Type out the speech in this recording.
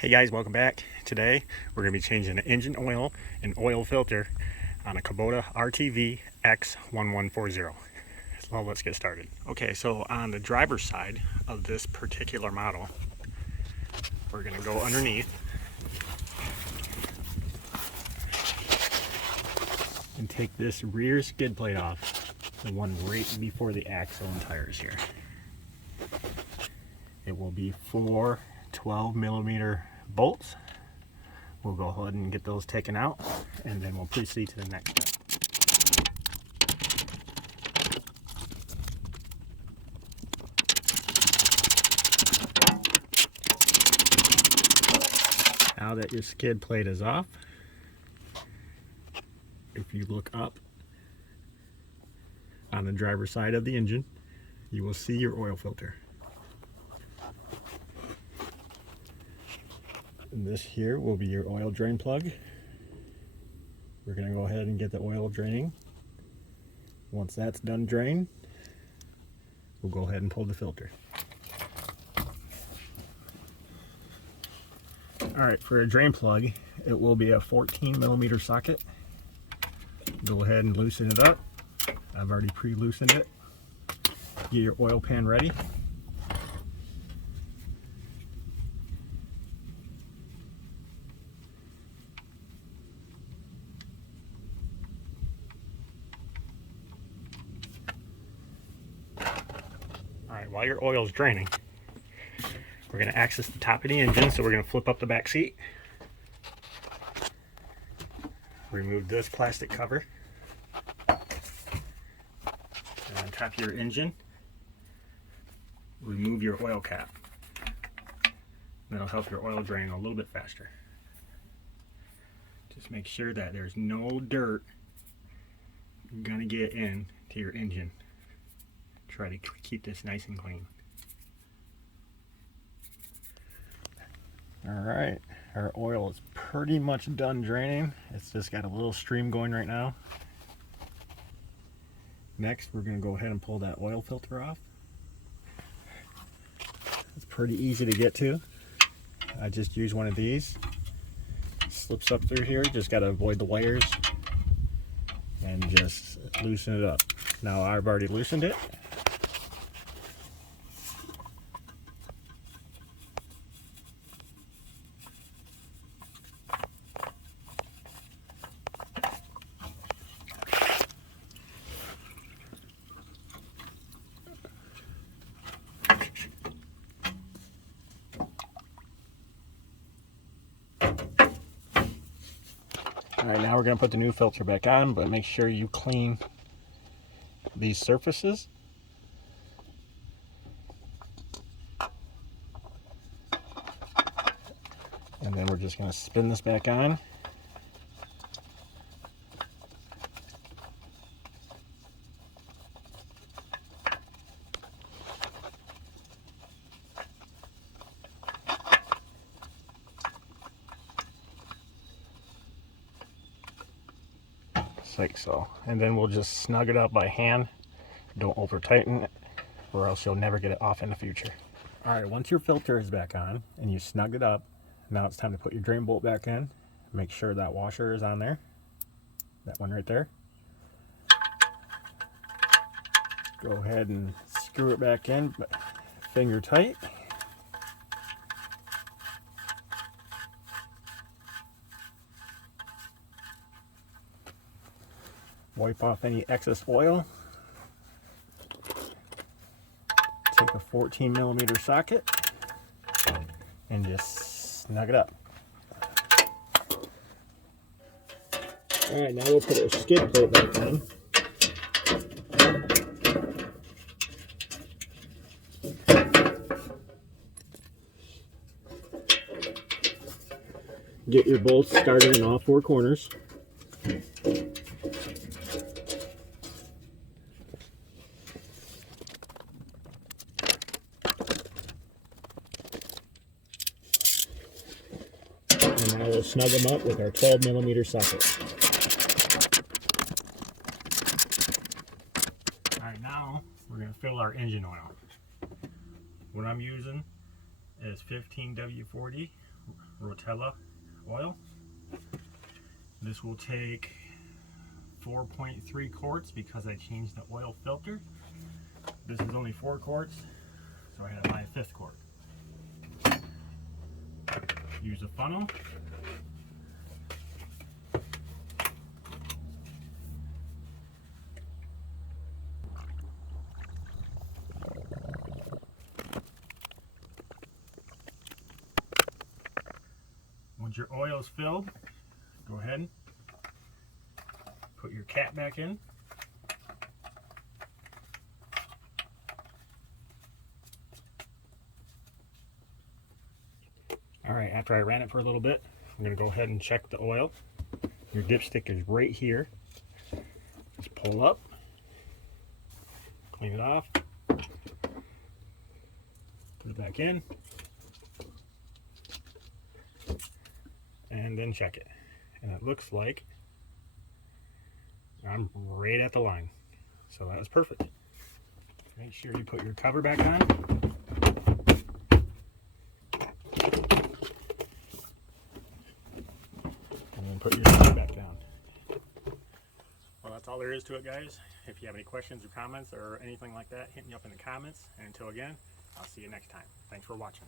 Hey guys, welcome back. Today we're going to be changing the engine oil and oil filter on a Kubota RTV X1140. So let's get started. Okay, so on the driver's side of this particular model, we're going to go underneath and take this rear skid plate off, the one right before the axle and tires here. It will be 4 12mm bolts. We'll go ahead and get those taken out, and then we'll proceed to the next step. Now that your skid plate is off, if you look up on the driver's side of the engine, you will see your oil filter. And this here will be your oil drain plug. We're going to go ahead and get the oil draining. Once that's done drained, we'll go ahead and pull the filter. Alright, for a drain plug, it will be a 14mm socket. Go ahead and loosen it up. I've already pre-loosened it. Get your oil pan ready. Alright, while your oil is draining, we're going to access the top of the engine, so we're going to flip up the back seat. Remove this plastic cover. And on top of your engine, remove your oil cap. That'll help your oil drain a little bit faster. Just make sure that there's no dirt gonna get in to your engine. Try to keep this nice and clean. Alright, our oil is pretty much done draining. It's just got a little stream going right now. Next, we're going to go ahead and pull that oil filter off. It's pretty easy to get to. I just use one of these. Slips up through here, just got to avoid the wires and just loosen it up. Now I've already loosened it. Alright, now we're going to put the new filter back on, but make sure you clean these surfaces. And then we're just going to spin this back on. Like so, and then we'll just snug it up by hand. Don't over tighten it, or else you'll never get it off in the future. Alright, once your filter is back on and you snug it up, now it's time to put your drain bolt back in. Make sure that washer is on there, that one right there. Go ahead and screw it back in, but finger tight. Wipe off any excess oil. Take a 14mm socket and just snug it up. Alright, now we'll put our skid plate back on. Get your bolts started in all 4 corners. And now we'll snug them up with our 12mm socket. Alright, now we're going to fill our engine oil. What I'm using is 15W40 Rotella oil. This will take 4.3 quarts because I changed the oil filter. This is only 4 quarts, so I had to buy a 5th quart. Use a funnel. Once your oil is filled, go ahead and put your cap back in. Alright, after I ran it for a little bit, I'm going to go ahead and check the oil. Your dipstick is right here. Just pull up, clean it off, put it back in, and then check it. And it looks like I'm right at the line. So that was perfect. Make sure you put your cover back on. And then put your cover back down. Well, that's all there is to it, guys. If you have any questions or comments or anything like that, hit me up in the comments. And until again, I'll see you next time. Thanks for watching.